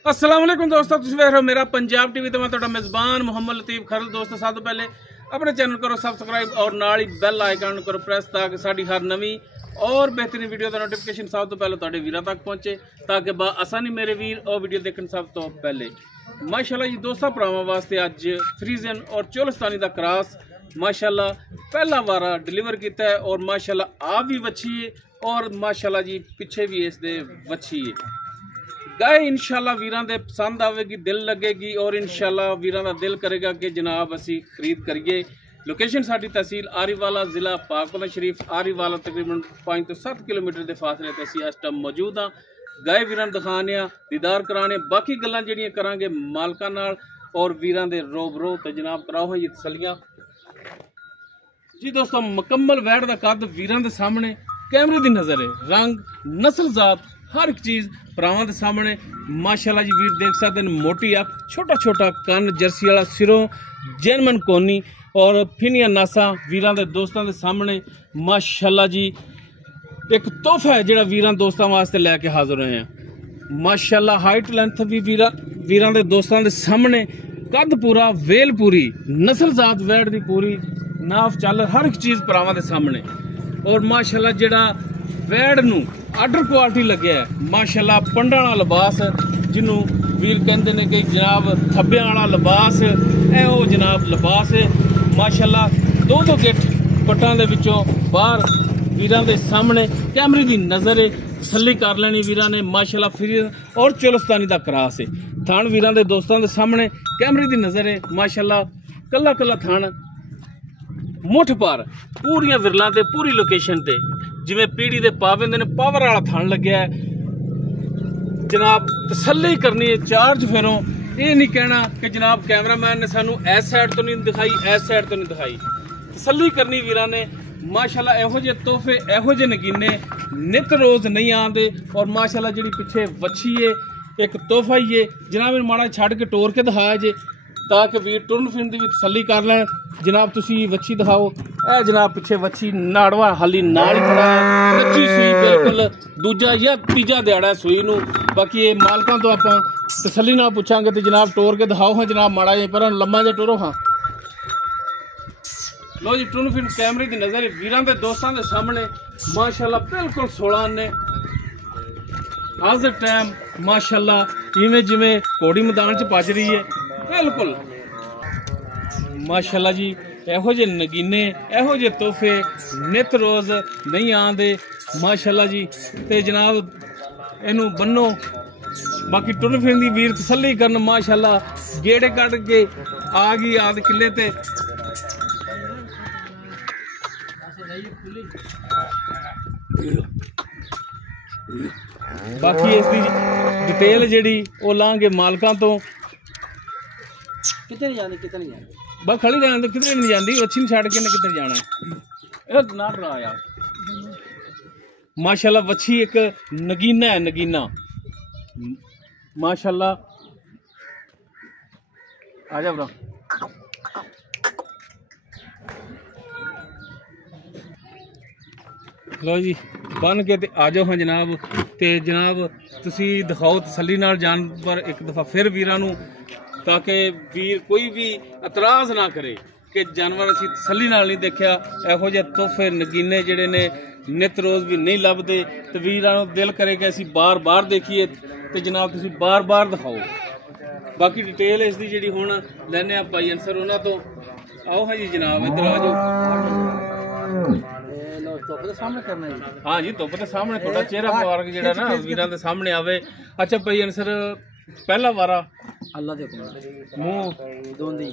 अस्सलाम वालेकुम दोस्तों, तुसीं वेख रहे हो मेरा पंजाब टीवी। तो मैं तुहाडा मेज़बान मुहम्मद लतीफ़ खरल। दोस्तों सब तो पहले अपने चैनल करो सबसक्राइब और नाल ही बैल आइकन करो प्रेस, ताकि साड़ी हर नवी और बेहतरीन वीडियो का नोटिफिकेशन सब तो पहले तुहाडे वीरां तक पहुंचे, ताकि आसानी मेरे वीर और वीडियो देखने सब तो पहले। माशाल्लाह जी दोस्तों भरावां वास्ते अज फ्रीजन और चोलस्तानी का क्रॉस माशाल्लाह पहला वारा डिलीवर किया है, और माशाल्लाह आप भी वच्छी है और माशाल्लाह जी पिछे भी इसके वच्छी है। गाय इंशाल्लाह वीरां दे पसंद आवेगी, दिल लगेगी और इंशाल्लाह वीरां दा दिल करेगा कि जनाब असी खरीद करिए। लोकेशन साडी तहसील आरीवाला, जिला पाकपला शरीफ। आरीवाला तकरीबन 5 तो 7 किलोमीटर के फासले ते असी इस टाइम मौजूद हाँ। गाय वीरां दिखाने दीदार कराने, बाकी गल्लां जेहड़ियां करांगे मालकां नाल और वीरां दे रोबरो। तो जनाब कराओ ये तसलियां जी। दोस्तों मुकम्मल वैड़ दा कद वीरां दे सामने, कैमरे दी नज़र है, रंग नस्ल जात हर एक चीज़ भरावां दे सामने माशाल्लाह जी। वीर देख सकते हैं मोटी अख, छोटा छोटा कन, जर्सी वाला सिरों, जैनमन कोनी और फिनिया नासा वीरां दे दोस्तों के सामने माशाल्लाह जी। एक तोहफा है जिहड़ा वीरां दोस्तों वास्ते लैके हाजिर होए हैं। माशाल्लाह हाइट लेंथ भी वीरां दे दोस्तों के सामने, कद पूरा, वेल पूरी, नस्ल जात वैड़ दी पूरी, नाफ चल हर एक चीज़ भरावां दे सामने। और माशाल्लाह जिहड़ा वैड़ नूं आर्डर क्वालिटी लगे है माशाल्लाह। पंडा वाला लिबास जिन्हों वीर कहते हैं कि जनाब थब्बे वाला लिबास, वो जनाब लिबास है माशाल्लाह। दो गिट पट्टां दे विचों बाहर वीरां दे सामने, कैमरे की नज़र है, तसल्ली कर लेनी वीरां ने माशाल्लाह। फिर और चोलस्तानी का क्रॉस है, थान वीरां दे दोस्तों के सामने, कैमरे की नज़र है माशाल्लाह। कला कला थान मुठ पर पूरिया विरलों से पूरी लोकेशन से जिमें पीढ़ी के पावेंदे ने पावर वाला थान लग्या है जनाब। तसल्ली करनी है चार्ज फेरों, ये नहीं कहना कि जनाब कैमरामैन ने सानू इस साइड तो नहीं दिखाई, इस साइड तो नहीं दिखाई। तसल्ली करनी वीरां ने माशाल्लाह। इहो जे तोहफे, इहो जे नगीने नित रोज नहीं आते। और माशाल्लाह जी पिछे वच्छी है, एक तोहफा ही है जनाब। इन माड़ा छड़ के टोर के दिखाया जे, ताकि वीर टुरन फिरन की भी तसल्ली कर लैन। जनाब तुसी वच्छी दिखाओ, ए जनाब पिछे वच्छी नाड़वा हाली नाल ही खड़ा है, कच्ची सूई बिल्कुल दूजा या तीजा दिहाड़ा है सूई नूं। बाकी ये मालकां तो आपां तसल्ली नाल पुछांगे। तो जनाब टोर के दिखाओ हाँ जनाब, माड़ा जी पर लम्मा जा टोरो हाँ। लो जी टुरन फिरन कैमरे की नज़र वीरां दे दोस्तों के सामने माशाल्लाह बिल्कुल 16 ने हाजिर टाइम माशाल्लाह। इवें जिमें घोड़ी मैदान च पच रही है बिल्कुल माशाल्लाह जी। इहो जे नगीने, इहो जे तोहफे नित रोज नहीं आते माशाल्लाह जी। ते जनाब इनू बनो। बाकी टुरन फिरन दी वीर तसल्ली करन माशाल्लाह। गेड़े कट के आ गई आद किले ते बाकी इसकी डिटेल जी वो लांगे मालकां तो। कितने जाने बस खड़ी रहने कितने नहीं जाती, अच्छी छड़ के कितने जाना है ना डरा यार। माशाल्लाह वच्छी एक नगीना है, नगीना माशाल्लाह। आ जा ब्रो। लो जी बन के आ जाओ हाँ जनाब। ते जनाब तुसी दिखाओ तसल्ली नाल जानवर एक दफ़ा फिर वीरां नूं, ताकि वीर कोई भी इतराज़ ना करे कि जानवर असी तसल्ली नाल नहीं देखा। इहो जे तोहफे नगीने जिहड़े ने नित रोज़ भी नहीं लभदे। तो वीरां नूं दिल करे कि असी बार बार देखिए। तो जनाब तुसी बार बार दिखाओ। बाकी डिटेल इसकी जिहड़ी हुण लैने आ भाई अंसर उन्हां तो। आओ हाँ जी जनाब इधर आ जाओ। हाँ जी धुप के सामने थोड़ा चेहरा मुबारक जिहड़ा ना वीरां दे सामने आवे। अच्छा भाई अंसर पहला वारा अल्लाह दे मुंह दोंदी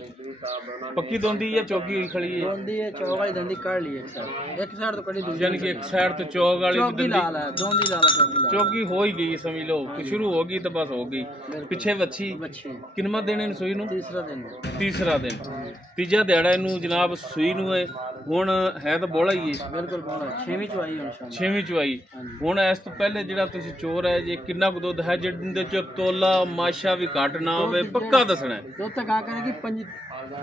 पक्की दोंदी या चौकी खड़ी है? दोंदी है, चौक वाली दोंदी काट ली एक साइड तो कड़ी दूसरी, यानी कि एक साइड तो चौक वाली दोंदी लाल है, दोंदी लाल है, चौकी हो ही गई समझ लो कि शुरू हो गई तो बस हो गई। पिछे वच्छी किन्ना दिन इन सूई नूं? तीसरा दिन तीजा दिहाड़ा इनू जनाब सूई नूं है। ਹੁਣ ਹੈ ਤਾਂ ਬੋਲਾ ਹੀ ਹੈ ਬਿਲਕੁਲ ਬੋਲਾ 6ਵੀਂ ਚਵਾਈ ਹੁਣ ਸ਼ਾਮ 6ਵੀਂ ਚਵਾਈ ਹੁਣ ਇਸ ਤੋਂ ਪਹਿਲੇ ਜਿਹੜਾ ਤੁਸੀਂ ਚੋਰ ਹੈ ਜੇ ਕਿੰਨਾ ਕੁ ਦੁੱਧ ਹੈ ਜਿਹਦੇ ਚ ਤੋਲਾ ਮਾਸ਼ਾ ਵੀ ਘੱਟ ਨਾ ਹੋਵੇ ਪੱਕਾ ਦੱਸਣਾ ਹੈ ਦੁੱਧ ਤੱਕ ਆ ਕਰੇਗੀ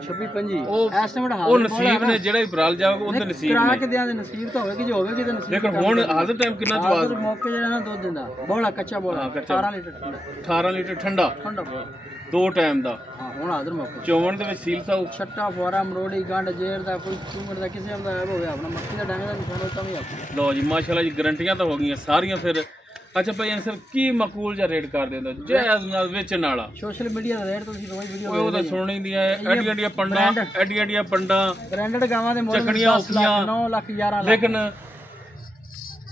26 25 ਉਹ ਇਸ ਟਾਈਮ ਉਹ ਨਸੀਬ ਨੇ ਜਿਹੜਾ ਬਰਾਲ ਜਾਊਗਾ ਉਹਦੇ ਨਸੀਬ ਕਰਾ ਨੇ ਕੇ ਦਿਆਂ ਦੇ ਨਸੀਬ ਤਾਂ ਹੋਵੇਗੀ ਜੋ ਹੋਵੇਗੀ ਤੇ ਨਸੀਬ ਲੇਕਿਨ ਹੁਣ ਹਾਜ਼ਰ ਟਾਈਮ ਕਿੰਨਾ ਚਵਾ ਮੌਕੇ ਜਿਹੜਾ ਨਾ ਦੁੱਧ ਦਿੰਦਾ ਬੋਲਾ ਕੱਚਾ ਬੋਲਾ 18 ਲੀਟਰ ਠੰਡਾ 18 ਲੀਟਰ ਠੰਡਾ ਠੰਡਾ ਬੋਲਾ 2 ਟਾਈਮ ਦਾ ਹਾਂ ਹੁਣ ਹਾਜ਼ਰ ਮੌਕੇ ਚੋਵਣ ਦੇ ਵਿੱਚ ਸੀਲ ਸਾਊ ਛੱਟਾ ਫੁਆਰਾ ਮਰੋੜੀ ਗੰਢ ਜੇਰ ਦਾ ਕੋਈ ਚੂਮੜ ਦਾ ਕਿਸੇ ਦਾ ਐਬ ਹੋਵੇ ਆਪਣਾ ਮੱਕੀ ਦਾ ਡੰਗ ਦਾ ਨਿਸ਼ਾਨ ਤਾਂ ਵੀ ਆਪਣਾ ਲਓ ਜੀ ਮਾਸ਼ਾਅੱਲਾ ਜੀ ਗਰੰਟੀਆਂ ਤਾਂ ਹੋ ਗਈਆਂ ਸਾਰੀਆਂ ਫਿਰ ਅੱਛਾ ਭਾਈ ਅਨਸਰ ਕੀ ਮਕਬੂਲ ਜਾਂ ਰੇਟ ਕਰ ਦਿੰਦਾ ਜਾਇਜ਼ ਨਾਲ ਵੇਚਣ ਵਾਲਾ ਸੋਸ਼ਲ ਮੀਡੀਆ ਦਾ ਰੇਟ ਤੁਸੀਂ ਰੋਜ਼ ਵੀਡੀਓ ਉਹ ਤਾਂ ਸੁਣਨੀ ਦੀਆਂ ਐਡੀਆਂ ਪੰਡਾਂ ਬ੍ਰਾਂਡਡ ਗਾਵਾਂ ਦੇ ਮੁੱਲ ਚੱਕਣੀਆਂ ਔਖੀਆਂ 9 ਲੱਖ 11 ਲੱਖ ਲੇਕਿਨ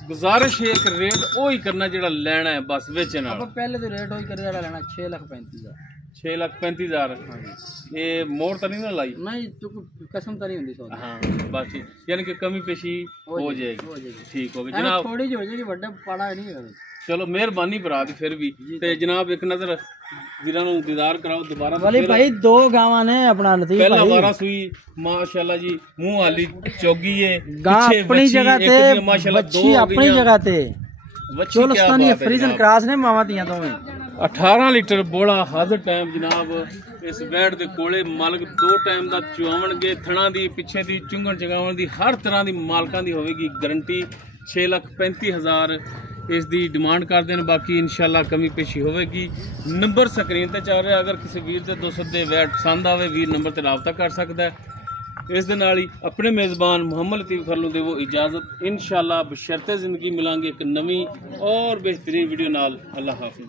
ਗੁਜ਼ਾਰਿਸ਼ ਇੱਕ ਰੇਟ ਉਹ ਹੀ ਕਰਨਾ ਜਿਹੜਾ ਲੈਣਾ ਹੈ ਬਸ ਵੇਚਣ ਵਾਲਾ ਆਪਾਂ ਪਹਿਲੇ ਤੋਂ ਰੇਟ ਹੋਈ ਕਰੀ ਜਿਹੜਾ ਲੈਣਾ 6,35,000 6,35,000 ਇਹ ਮੋੜ ਤਾਂ ਨਹੀਂ ਨਾ ਲਾਈ ਨਹੀਂ ਚੁੱਕ ਕਸਮ ਤਾਂ ਨਹੀਂ ਹੁੰਦੀ ਸੌਦਾ ਹਾਂ ਬਸ ਠੀਕ ਯਾਨੀ ਕਿ ਕਮੀ ਪੇਸ਼ੀ ਹੋ ਜਾਏਗੀ ਠੀਕ ਹੋ ਗਈ ਜਨਾਬ ਥੋੜੀ ਜਿਹੀ ਹੋ ਜਾਏਗੀ ਵੱਡਾ ਪਾੜਾ ਨਹੀਂ ਹੈਗਾ ਚਲੋ ਮਿਹਰਬਾਨੀ ਭਰਾ ਦੀ ਫਿਰ ਵੀ ਤੇ ਜਨਾਬ ਇੱਕ ਨਜ਼ਰ ਵੀਰਾਂ ਨੂੰ ਦੀਦਾਰ ਕਰਾਓ ਦੁਬਾਰਾ ਵਾਲੀ ਭਾਈ 2 ਗਾਵਾਂ ਨੇ ਆਪਣਾ ਲਤੀਫ ਪਹਿਲਾ ਵਾਰਾ ਸੂਈ ਮਾਸ਼ਾਅੱਲਾ ਜੀ ਮੂੰਹ ਹਾਲੀ ਚੋਗੀ ਏ ਗਾਂ ਆਪਣੀ ਜਗ੍ਹਾ ਤੇ ਬੱਚੀ ਆਪਣੀ ਜਗ੍ਹਾ ਤੇ ਚੋਲਸਤਾਨੀ ਫਰੀਜ਼ਨ ਕ੍ਰਾਸ ਨੇ ਮਾਵਾਂ ਦੀਆਂ ਦੋਵੇਂ 18 ਲੀਟਰ ਬੋਲਾ ਹਾਜ਼ਰ ਟਾਈਮ ਜਨਾਬ ਇਸ ਬੈਡ ਦੇ ਕੋਲੇ ਮਾਲਕ 2 ਟਾਈਮ ਦਾ ਚੁਆਵਣਗੇ ਥਣਾ ਦੀ ਪਿੱਛੇ ਦੀ ਚੁੰਗਣ ਚਗਾਵਣ ਦੀ ਹਰ ਤਰ੍ਹਾਂ ਦੀ ਮਾਲਕਾਂ ਦੀ ਹੋਵੇਗੀ ਗਰੰਟੀ 6,35,000 ਇਸ ਦੀ ਡਿਮਾਂਡ ਕਰਦੇ ਨੇ ਬਾਕੀ ਇਨਸ਼ਾਅੱਲਾ ਕਮੀ ਪੇਸ਼ੀ ਹੋਵੇਗੀ ਨੰਬਰ ਸਕਰੀਨ ਤੇ ਚੱਲ ਰਿਹਾ ਅਗਰ ਕਿਸੇ ਵੀਰ ਦੇ 200 ਦੇ ਵੈਟ ਪਸੰਦ ਆਵੇ ਵੀਰ ਨੰਬਰ ਤੇ ਰਾਬਤਾ ਕਰ ਸਕਦਾ ਹੈ ਇਸ ਦੇ ਨਾਲ ਹੀ ਆਪਣੇ ਮੇਜ਼ਬਾਨ ਮੁਹੰਮਦ ਲਤੀਫ ਖਰਲੂ ਦੇਵੋ ਇਜਾਜ਼ਤ ਇਨਸ਼ਾਅੱਲਾ ਬਸ਼ਰਤੇ ਜ਼ਿੰਦਗੀ ਮਿਲਾਂਗੇ ਇੱਕ ਨਵੀਂ ਔਰ ਬਿਹਤਰੀਨ ਵੀਡੀਓ ਨਾਲ ਅੱਲਾਹ ਹਾਫਿਜ਼